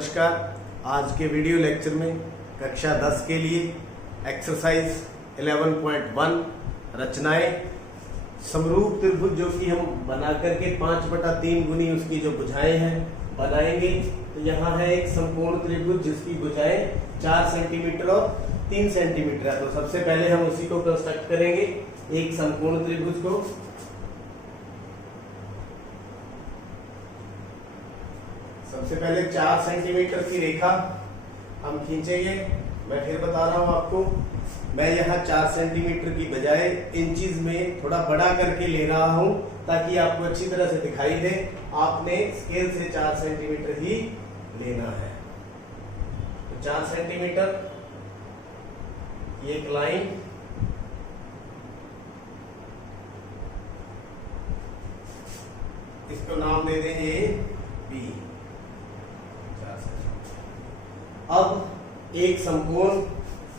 नमस्कार। आज के वीडियो लेक्चर में कक्षा 10 के लिए एक्सरसाइज 11.1 रचनाएं समरूप त्रिभुज जो कि हम बना करके 5/3 गुनी उसकी जो भुजाएं हैं बनाएंगे। तो यहाँ है एक समकोण त्रिभुज जिसकी भुजाएं 4 सेंटीमीटर और 3 सेंटीमीटर है। तो सबसे पहले हम उसी को कंस्ट्रक्ट करेंगे, एक समकोण त्रिभुज को। सबसे पहले 4 सेंटीमीटर की रेखा हम खींचेंगे। मैं फिर बता रहा हूं आपको, मैं यहाँ 4 सेंटीमीटर की बजाय इंचेस में थोड़ा बड़ा करके ले रहा हूं ताकि आपको अच्छी तरह से दिखाई दे। आपने स्केल से 4 सेंटीमीटर ही लेना है। तो 4 सेंटीमीटर एक लाइन, इसको नाम दे दें ए बी। अब एक समकोण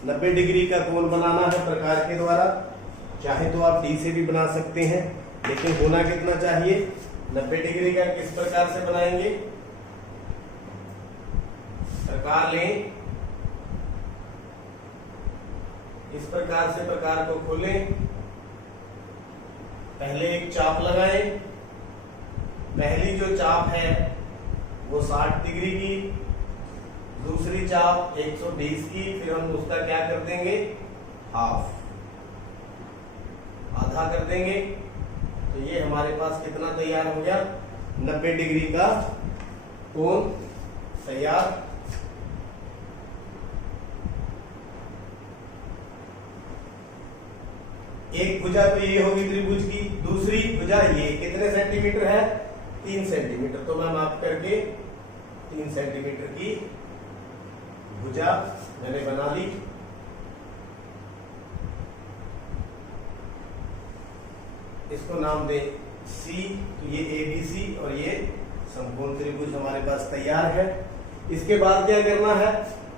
90 डिग्री का कोण बनाना है प्रकार के द्वारा। चाहे तो आप डी से भी बना सकते हैं, लेकिन होना कितना चाहिए 90 डिग्री का। किस प्रकार से बनाएंगे, प्रकार लें, इस प्रकार से प्रकार को खोलें। पहले एक चाप लगाएं। पहली जो चाप है वो 60 डिग्री की, दूसरी चाप 120 की, फिर हम उसका क्या कर देंगे, हाफ, आधा कर देंगे। तो ये हमारे पास कितना तैयार हो गया, 90 डिग्री का कोण तैयार। एक भुजा तो ये होगी त्रिभुज की, दूसरी भुजा ये कितने सेंटीमीटर है, 3 सेंटीमीटर। तो मैं माप करके 3 सेंटीमीटर की भुजा मैंने बना ली। इसको नाम दे सी। तो ये ABC और ये समकोण त्रिभुज हमारे पास तैयार है। इसके बाद क्या करना है,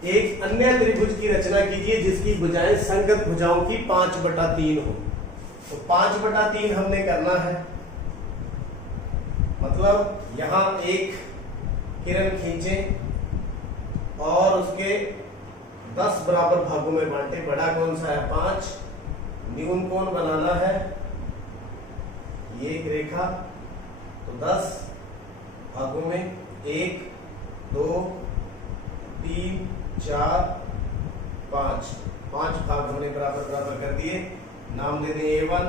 एक अन्य त्रिभुज की रचना कीजिए जिसकी भुजाएं संगत भुजाओं की 5/3 हो। तो 5/3 हमने करना है, मतलब यहां एक किरण खींचे और उसके 10 बराबर भागों में बांटे। बड़ा कौन सा है 5, न्यून कोण बनाना है, ये एक रेखा। तो 10 भागों में 1 2 3 4 5 भाग हमने बराबर बराबर कर दिए। नाम दे दें A1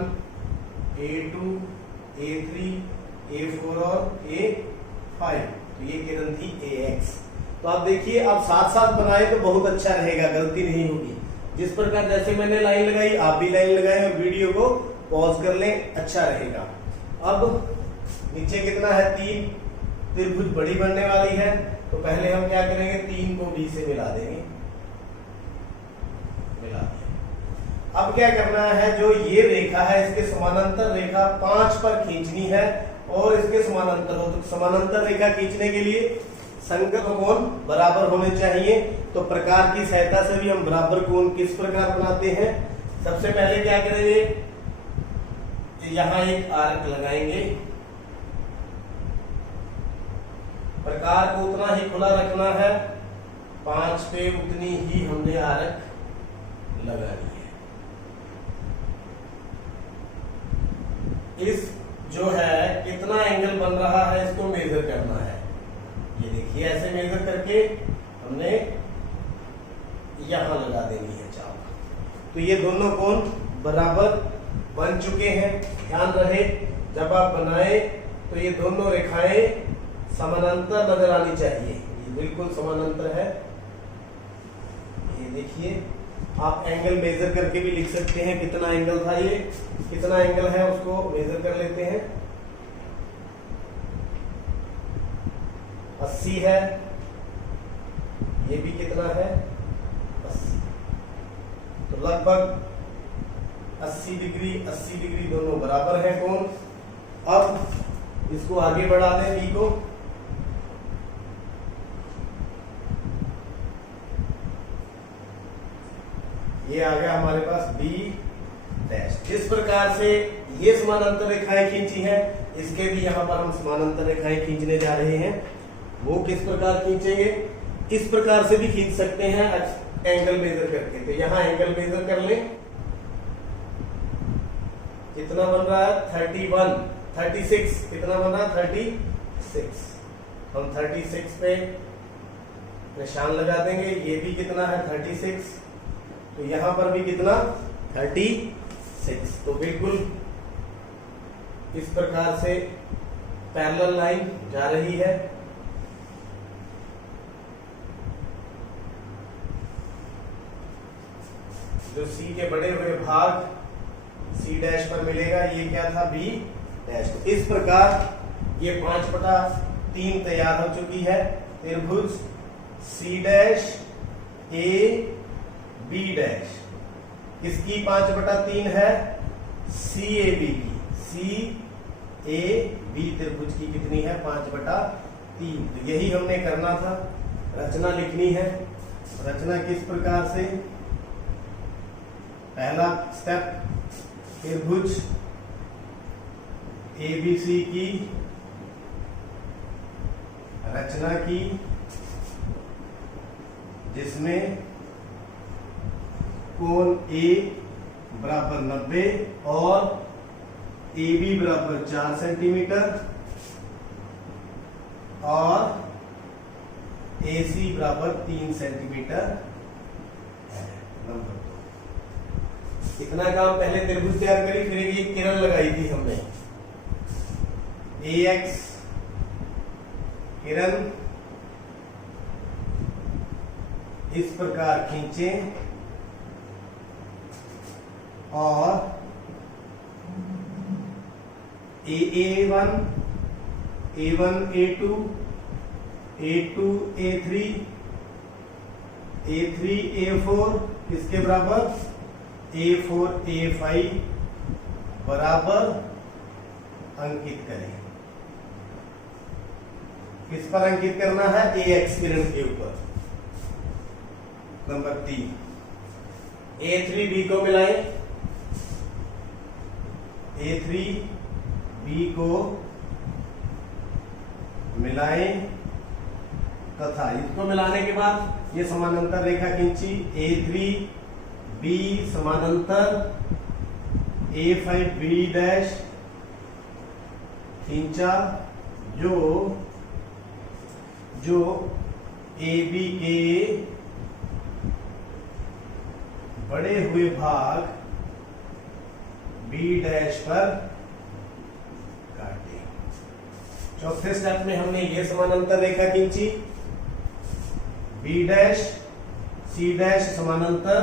A2 A3 A4 और A5। तो ये किरण थी AX। तो आप देखिए, आप साथ साथ बनाए तो बहुत अच्छा रहेगा, गलती नहीं होगी। जिस प्रकार जैसे मैंने लाइन लगाई आप भी लाइन लगाएं और वीडियो को पॉज कर लें, अच्छा रहेगा। अब नीचे कितना है 3, त्रिभुज बड़ी बनने वाली है। तो पहले हम क्या करेंगे, 3 को B से मिला देंगे, मिला दिया। अब क्या करना है, जो ये रेखा है इसके समानांतर रेखा 5 पर खींचनी है और इसके समानांतर हो। तो समानांतर रेखा खींचने के लिए संगत कोण बराबर होने चाहिए। तो प्रकार की सहायता से भी हम बराबर कोण किस प्रकार बनाते हैं, सबसे पहले क्या करेंगे, यहां एक आर्क लगाएंगे। प्रकार को उतना ही खुला रखना है, 5 पे उतनी ही हमने आर्क लगानी है। इस जो है कितना एंगल बन रहा है इसको मेजर करना है। ये देखिए, ऐसे मेजर करके हमने यहां लगा देनी है चाप। तो ये दोनों कोण बराबर बन चुके हैं। ध्यान रहे, जब आप बनाए तो ये दोनों रेखाएं समानांतर नजर आनी चाहिए। ये बिल्कुल समानांतर है। ये देखिए, आप एंगल मेजर करके भी लिख सकते हैं, कितना एंगल था, ये कितना एंगल है उसको मेजर कर लेते हैं। 80 है, ये भी कितना है 80। तो लगभग 80 डिग्री दोनों बराबर है कोण। अब इसको आगे बढ़ा दें B को। ये आ गया हमारे पास B डैश। जिस प्रकार से ये समानांतर रेखाएं खींची हैं, इसके भी यहाँ पर हम समानांतर रेखाएं खींचने जा रहे हैं। वो किस प्रकार खींचेंगे, इस प्रकार से भी खींच सकते हैं एंगल मेजर करके। तो यहां एंगल मेजर कर लें, कितना बन रहा है 31, 36, कितना बन रहा है 36। हम 36 पे निशान लगा देंगे। ये भी कितना है 36, तो यहां पर भी कितना 36। तो बिल्कुल इस प्रकार से पैरेलल लाइन जा रही है। जो सी के बड़े हुए भाग सी डैश पर मिलेगा, ये क्या था बी डैश। तो इस प्रकार ये 5/3 तैयार हो चुकी है। त्रिभुज C dash A B dash, किसकी 5/3 है, सी ए बी की। सी ए बी त्रिभुज की कितनी है 5/3। तो यही हमने करना था, रचना लिखनी है। रचना किस प्रकार से, पहला स्टेप त्रिभुज एबीसी की रचना की, जिसमें कोण ए बराबर 90 और ए बी बराबर 4 सेंटीमीटर और ए सी बराबर 3 सेंटीमीटर है। नंबर 2। इतना काम पहले त्रिभुज तैयार करी, फिर ये किरण लगाई थी हमने। ए एक्स किरण इस प्रकार खींचे और A1, A1, A2, A2, A3, A3, A4 किसके बराबर, A4, A5 बराबर अंकित करें। किस पर अंकित करना है, AX किरण के ऊपर। नंबर 3, A3B को मिलाएं, A3B को मिलाएं तथा इसको मिलाने के बाद ये समानांतर रेखा खींची, A3B समानांतर A5B डैश खींचा, जो AB के बड़े हुए भाग B डैश पर काटे। चौथे स्टेप में हमने ये समानांतर रेखा खींची, B डैश C डैश समानांतर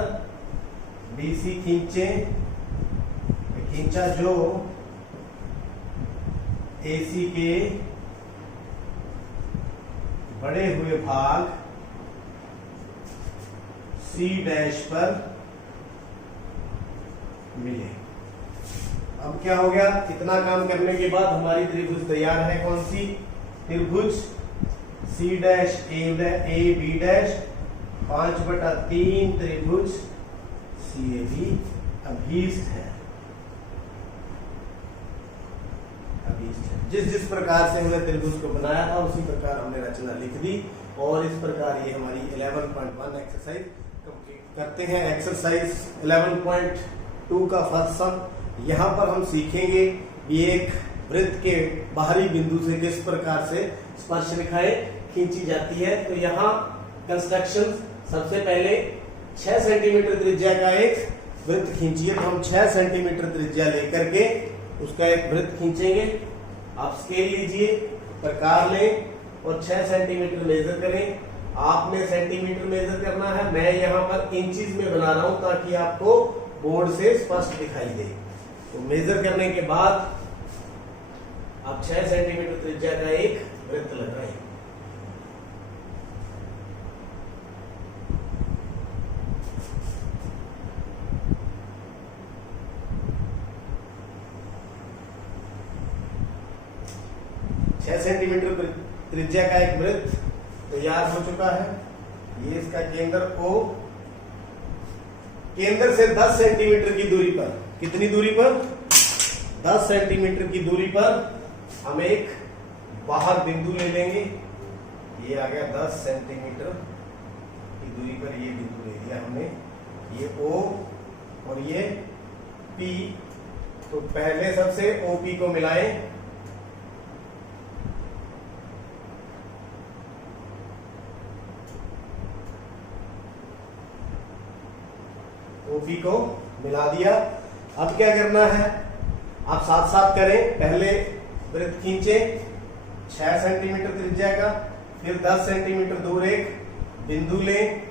BC खींचा, जो AC के बड़े हुए भाग C डैश पर मिले। अब क्या हो गया, इतना काम करने के बाद हमारी त्रिभुज तैयार है। कौन सी, त्रिभुज C dash A B dash 5/3 त्रिभुज CAB अभीष्ट है। जिस प्रकार से हमने त्रिभुज को बनाया था उसी प्रकार हमने रचना लिख दी और इस प्रकार ये हमारी 11.1 एक्सरसाइज कंप्लीट करते हैं। एक्सरसाइज 11.2 का फर्स्ट सम। यहाँ पर हम सीखेंगे ये एक वृत्त के बाहरी बिंदु से किस प्रकार से स्पर्श रेखाएं खींची जाती है। तो यहाँ कंस्ट्रक्शन, सबसे पहले 6 सेंटीमीटर त्रिज्या का एक वृत्त खींचिए। तो हम 6 सेंटीमीटर त्रिज्या लेकर के उसका एक वृत्त खींचेंगे। आप स्केल लीजिए, प्रकार लें और 6 सेंटीमीटर मेजर करें। आपने सेंटीमीटर मेजर करना है, मैं यहाँ पर इंचेस में बना रहा हूं ताकि आपको बोर्ड से स्पष्ट दिखाई दे। तो मेजर करने के बाद आप 6 सेंटीमीटर त्रिज्या का एक वृत्त लगाएं। सेंटीमीटर त्रिज्या का एक वृत्त तैयार हो चुका है। ये इसका केंद्र O, केंद्र से 10 सेंटीमीटर की दूरी पर, कितनी दूरी पर, 10 सेंटीमीटर की दूरी पर हम एक बाहर बिंदु ले लेंगे। ये आ गया 10 सेंटीमीटर की दूरी पर ये बिंदु ले लिया हमने, ये O और ये P। तो पहले सबसे OP को मिलाएं, OP को मिला दिया। अब क्या करना है, आप साथ साथ करें। पहले वृत्त खींचे 6 सेंटीमीटर त्रिज्या का, फिर 10 सेंटीमीटर दूर एक बिंदु लें।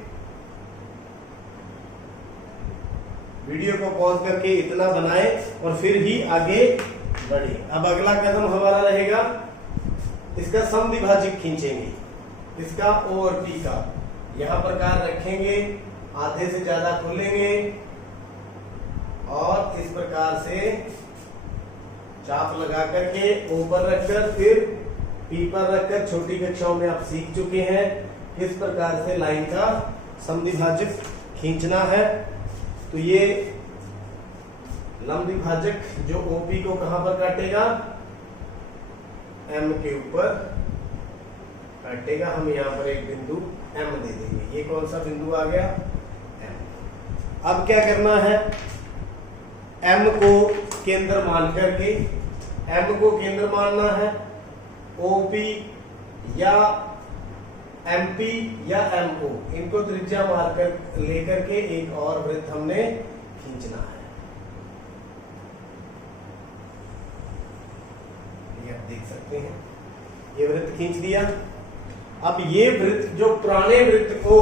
वीडियो को पॉज करके इतना बनाएं और फिर ही आगे बढ़े। अब अगला कदम हमारा रहेगा, इसका समद्विभाजक खींचेंगे, इसका O और P का। यहां प्रकार रखेंगे, आधे से ज्यादा खोलेंगे और इस प्रकार से चाप लगा करके O पर रखकर फिर P पर रखकर, छोटी कक्षाओं में आप सीख चुके हैं किस प्रकार से लाइन का समद्विभाजक खींचना है। तो ये लंबद्विभाजक जो OP को कहां पर काटेगा, M के ऊपर काटेगा। हम यहां पर एक बिंदु M दे देंगे। ये कौन सा बिंदु आ गया, M। अब क्या करना है, M को केंद्र मान करके, M को केंद्र मानना है। OP या MP या MO, इनको त्रिज्या मारकर लेकर के एक और वृत्त हमने खींचना है। ये आप देख सकते हैं, ये वृत्त खींच दिया। अब ये वृत्त जो पुराने वृत्त को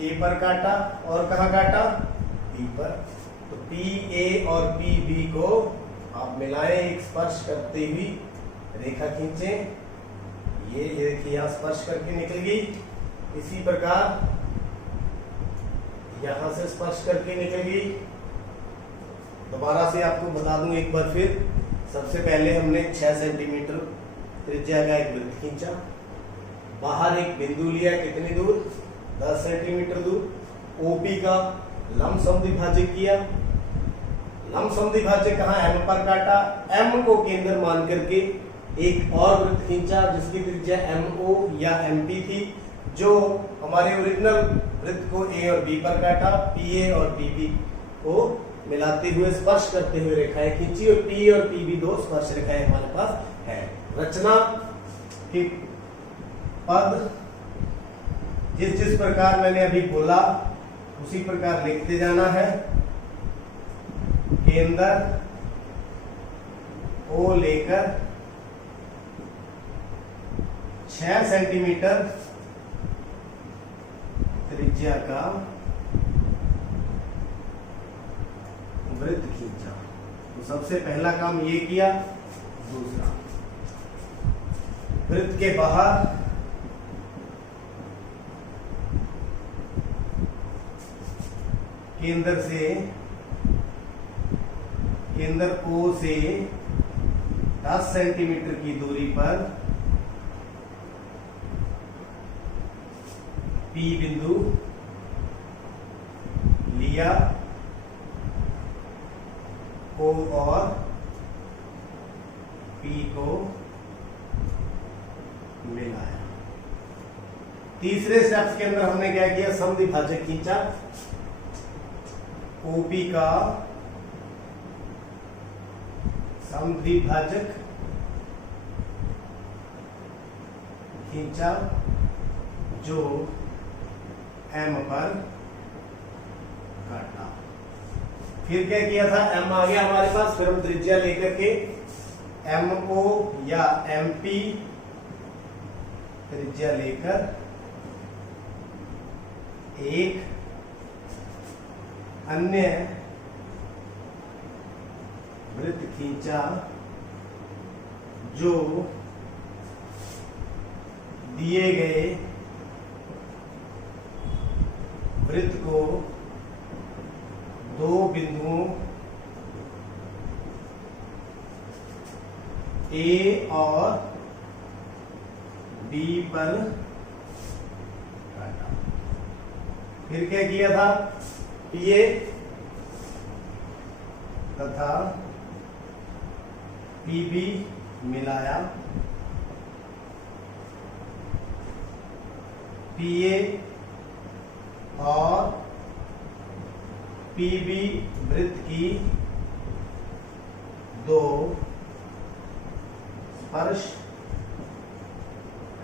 A पर काटा और कहां काटा, P पर, तो PA और PB को आप मिलाएं, एक स्पर्श करते हुए रेखा खींचें। ये देखिए यहां स्पर्श करके निकल गई। इसी प्रकार यहां से स्पर्श करके निकल गई। दोबारा से आपको बता दूं एक बार फिर, सबसे पहले हमने 6 सेंटीमीटर त्रिज्या का एक वृत्त खींचा, बाहर एक बिंदु लिया, कितनी दूर, 10 सेंटीमीटर दूर। OP का लंब समद्विभाजक किया, लंब समद्विभाजक कहां, M पर काटा। M को केंद्र मान करके एक और वृत्त खींचा जिसकी त्रिज्या MO या MP थी, जो हमारे ओरिजिनल वृत्त को A और B पर काटा। PA और PB को मिलाते हुए स्पर्श करते हुए रेखाएं खींची और P और PB दो स्पर्श रेखाएं हमारे पास है। रचना की पद जिस जिस प्रकार मैंने अभी बोला उसी प्रकार लिखते जाना है। केंद्र O लेकर 6 सेंटीमीटर त्रिज्या का वृत्त खींचा। तो सबसे पहला काम ये किया। दूसरा, वृत्त के बाहर केंद्र O से 10 सेंटीमीटर की दूरी पर P बिंदु लिया, O और P को मिलाया। तीसरे स्टेप्स के अंदर हमने क्या किया, समद्विभाजक खींचा। OP का समद्विभाजक खींचा जो M पर काटा। फिर क्या किया था, M आ गया हमारे पास, फिर हम त्रिज्या लेकर के MO या MP त्रिज्या लेकर एक अन्य वृत्त खींचा जो दिए गए वृत्त को दो बिंदुओं A और B पर काटा। फिर क्या किया था, PA तथा PB मिलाया। PA और पीबी वृत्त की दो स्पर्श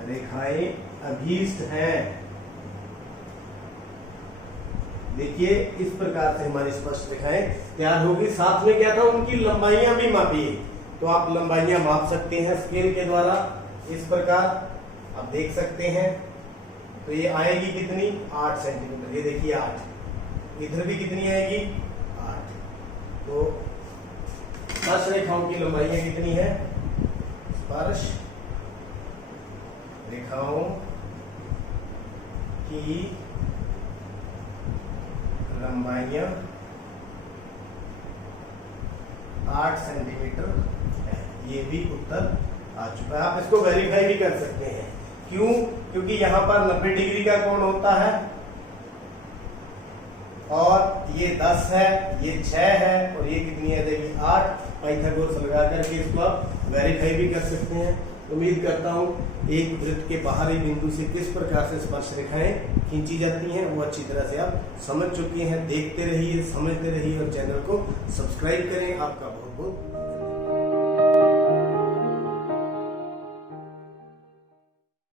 रेखाएं अभीष्ट हैं। देखिए इस प्रकार से हमारी स्पर्श रेखाएं तैयार होगी। साथ में क्या था, उनकी लंबाइयां भी मापिए, तो आप लंबाइयां माप सकते हैं स्केल के द्वारा। इस प्रकार आप देख सकते हैं। तो ये आएगी कितनी, 8 सेंटीमीटर। ये देखिए 8। इधर भी कितनी आएगी, 8। तो स्पर्श रेखाओं की लंबाइयां कितनी है, स्पर्श रेखाओं की लंबाइयां 8 सेंटीमीटर है। ये भी उत्तर आ चुका है। आप इसको वेरीफाई भी कर सकते हैं। क्यों, क्योंकि यहां पर 90 डिग्री का कोण होता है और ये 10 है, ये 6 है और ये कितनी है, देखिए 8। पाइथागोरस लगा करके इसको आप वेरीफाई भी कर सकते हैं। उम्मीद करता हूं एक वृत्त के बाहरी बिंदु से किस प्रकार से स्पर्श रेखाएं खींची जाती हैं वो अच्छी तरह से आप समझ चुके हैं। देखते रहिए, समझते रहिए और चैनल को सब्सक्राइब करें। आपका बहुत बहुत